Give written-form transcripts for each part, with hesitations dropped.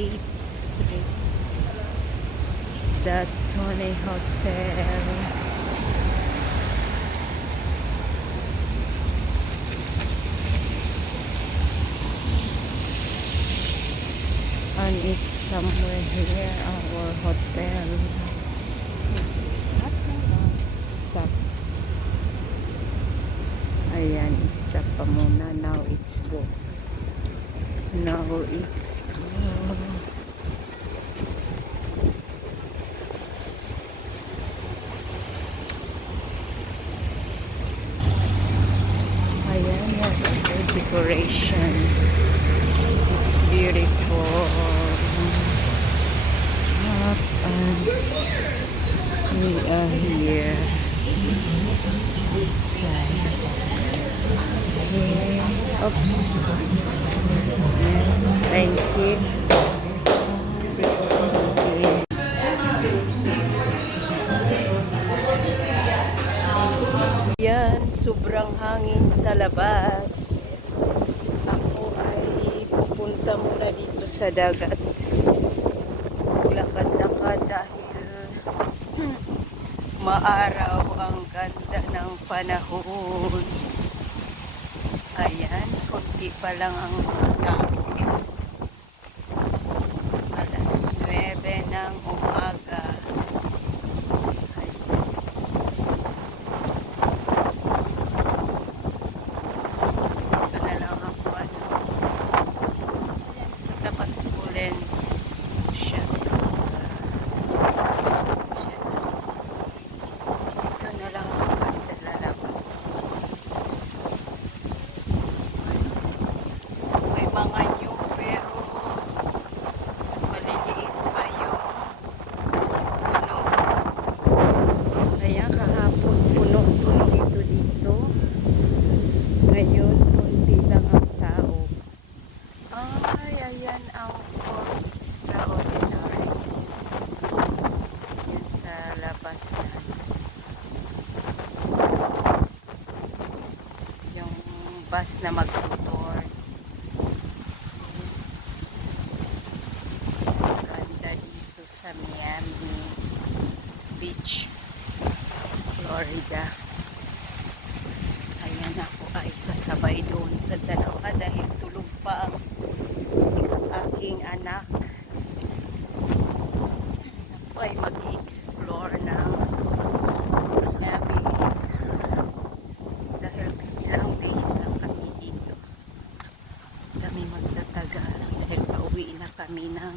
8th Street, the Tony Hotel. And it's somewhere here, our hotel. Stop. Ayan, stop pa muna. Now it's go. Now it's go. Ayan, the decoration. It's beautiful. And we are here. Inside. Oops. Thank you. Yan, sobrang hangin sa labas. Ako ay pupunta muna dito sa dagat. Maglakad-lakad dahil maaraw, ang ganda ng panahon. Ayan, konti pa lang ang tao. Alas 9 ng umaga. Ito na lang ako, Ayan, sa tapat ko lens siya. Ito na lang ako lalabas. May mga new pero maliliit pa yung puno. Kaya kahapon puno-puno ito dito. Ngayon konti lang ang tao. Ay, ayan ang Fort Extraordinary. Yan sa labas na. Yung bus na magtutor. Ganda dito sa Miami Beach, Florida. Ayan, ako ay sasabay doon sa dalawa dahil tulog pa ang aking anak. Ako ay mag-explore ng Miami dahil ilang days lang kami dito. Kami magtatagal dahil pauwi na kami ng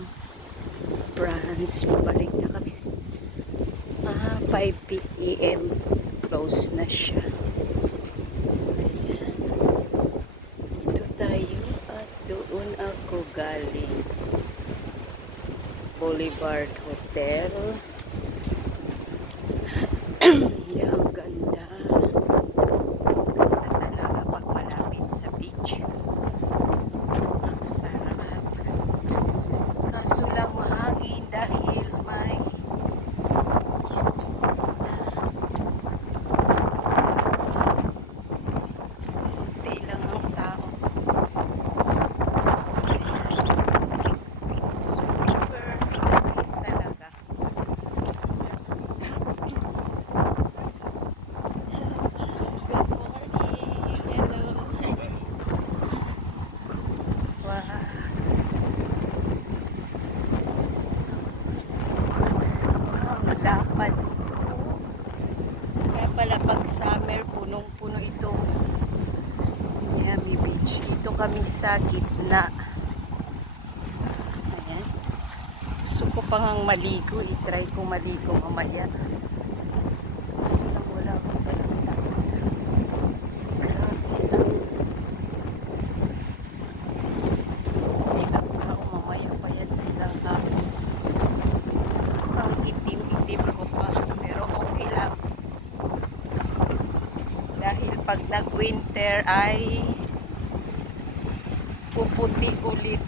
France. Pabalik na kami 5 p.m. close na siya. Ayan, dito tayo at doon ako galing. Boulevard Hotel. Yan, ang ganda. Ganda talaga pag malapit sa beach. Ang sarap. Kaso lang mahangin dahil may storm na. Kunti lang ang tao. Super talaga. Good morning. Hello. Wow. Ang lapad ito. Kaya pala pag summer, punong-puno ito. Miami Beach. Dito kami sa gitna. Ayan. Gusto ko pang maligo. I-try ko maligo mamaya. Kaso lang wala akong dalita. Grabe lang. Ilang tao mamaya pa yan silang ang itim-itim ko pa. Pero okay lang. Dahil pag nag-winter ay puputi ulit.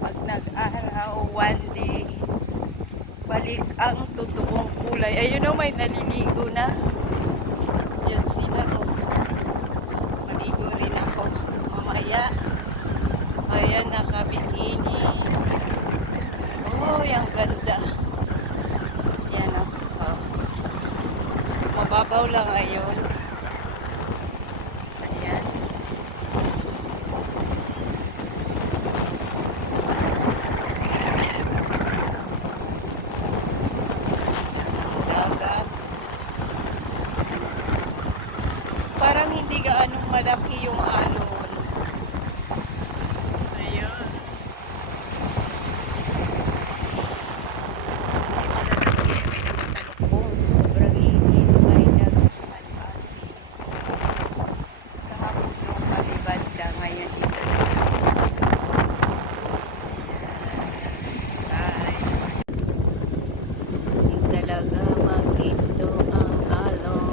Pag nag-araw, one day, balik ang totoong kulay. Ayun o, may naliligo na. Yan sila o. Maligo rin ako mamaya. Ayan, nakabikini. ganda. Yan o. Oh. Mababaw lang ngayon. Ayan. Dagat. Parang hindi gaanong malaki yung alon. Ayan. Sobrang init ay nagsasalpan. Kahapon nung kalibanda, ngayon dito na. Yung talaga maginto ang alon.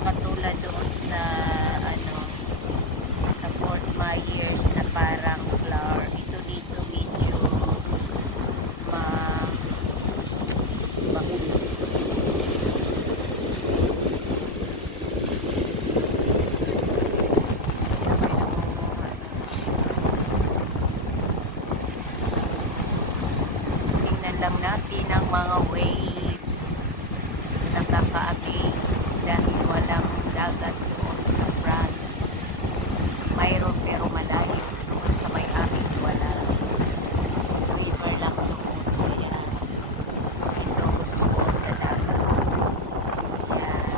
Katulad doon sa sa Fort Myers na parang flower. Ito dito medyo bakit tingnan lang natin ang mga waves. Nakaka-amaze dahil walang dagat doon sa France. Mayroon pero malalim. Doon sa Miami wala. River lang doon. Kaya ito gusto ko sa dagat. Yan.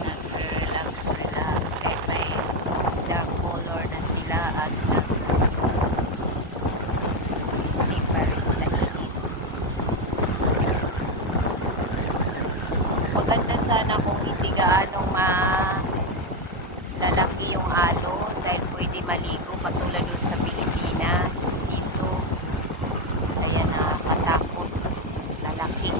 Nag-relax kahit may dark color na sila at stay pa rin sa init. Maganda sana kung hindi gaanong lalaki yung alon dahil pwede maligo katulad doon sa Pilipinas. Dito kaya nakakatakot, lalaki.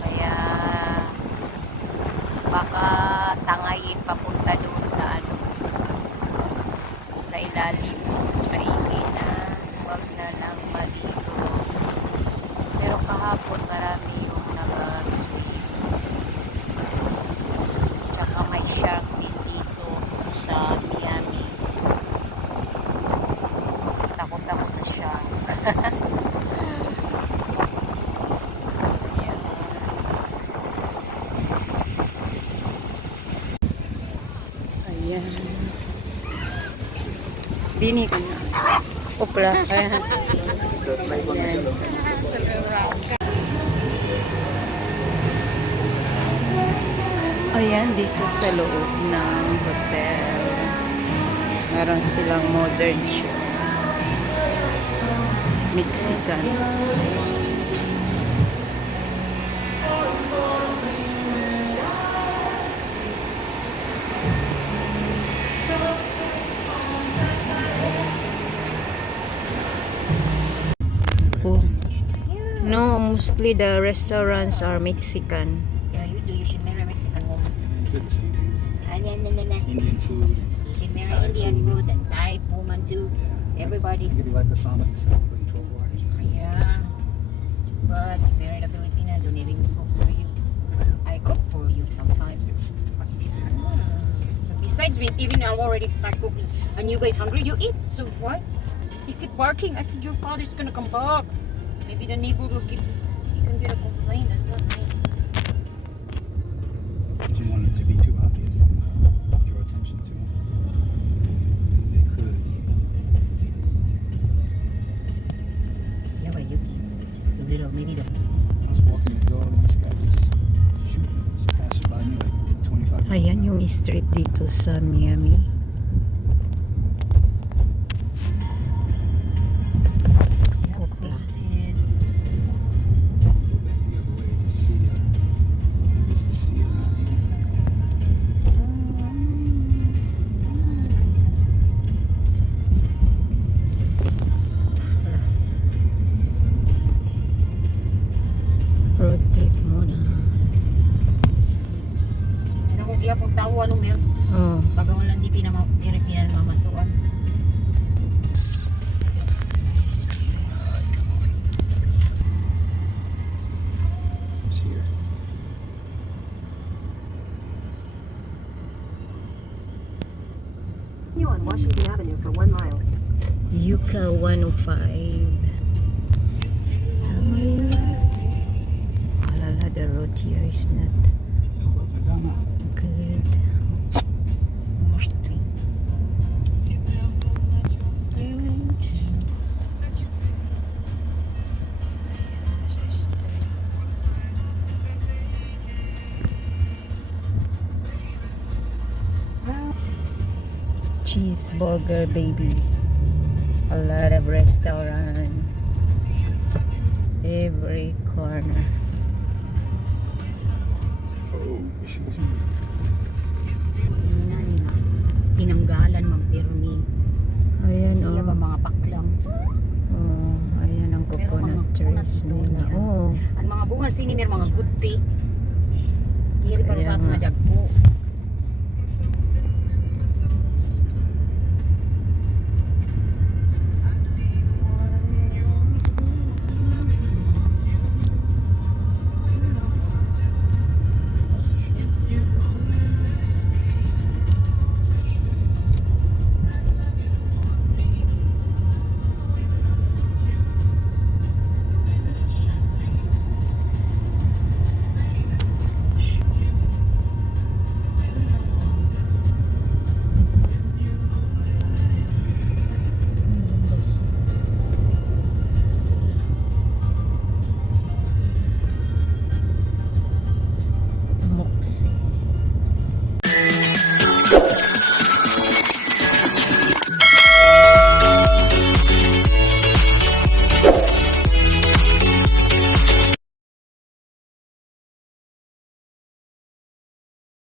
Kaya baka tangayin papunta doon sa sa ilalim. Mas maigi na huwag na lang maligo. Pero kahapon marami yung nag-swim. Tsaka may shark din dito sa Miami. Takot ako sa shark. Ayan. Ayan. Dini ka na. Opla. Ayan. Ayan. Ayan, dito sa loob ng hotel. Meron silang modern chef. Mexican. Oh. No, mostly the restaurants are Mexican. Yeah, you do. You should marry a Mexican woman. Is it the same thing? You Indian food. should marry Thai Indian food. food and Thai woman too. Yeah. Everybody. You could be like the Sonic yourself for 12 hours. Yeah. But you married a Filipina, don't even cook for you. I cook for you sometimes. But besides me, even I'm already start cooking and you guys hungry, you eat. So what? You keep barking. I said your father's gonna come back. Maybe the neighbor will get. You can get a complaint. That's not nice. Did you want it to be too obvious? Draw attention to them? Because they could. Yeah, but Yuki's just a little. Maybe the. I was walking the dog and this guy just passed by me like 25 minutes. Ayan yung street dito sa Miami. Yeah, closes. Go back the other way to see just to see around here. Road trip muna. Kung di akong tawa no mer. Oh. Bagang lang di pinamamasuan. It's nice. It's here. Continue on Washington Avenue for 1 mile. Yuka 105. Alala, the road here is not Madonna. good. Mostly. Cheeseburger, baby. A lot of restaurant. Every corner. Oh, Tinanggalan mang pero ni Ayan, iya ba oh. mga paklang. Oh, ayan ang Pero coconut mga trees coconut nila. doon, Oh. Ang mga bunga sini mer mga good tea. Diri para Kaya sa ato nga. nga dagko.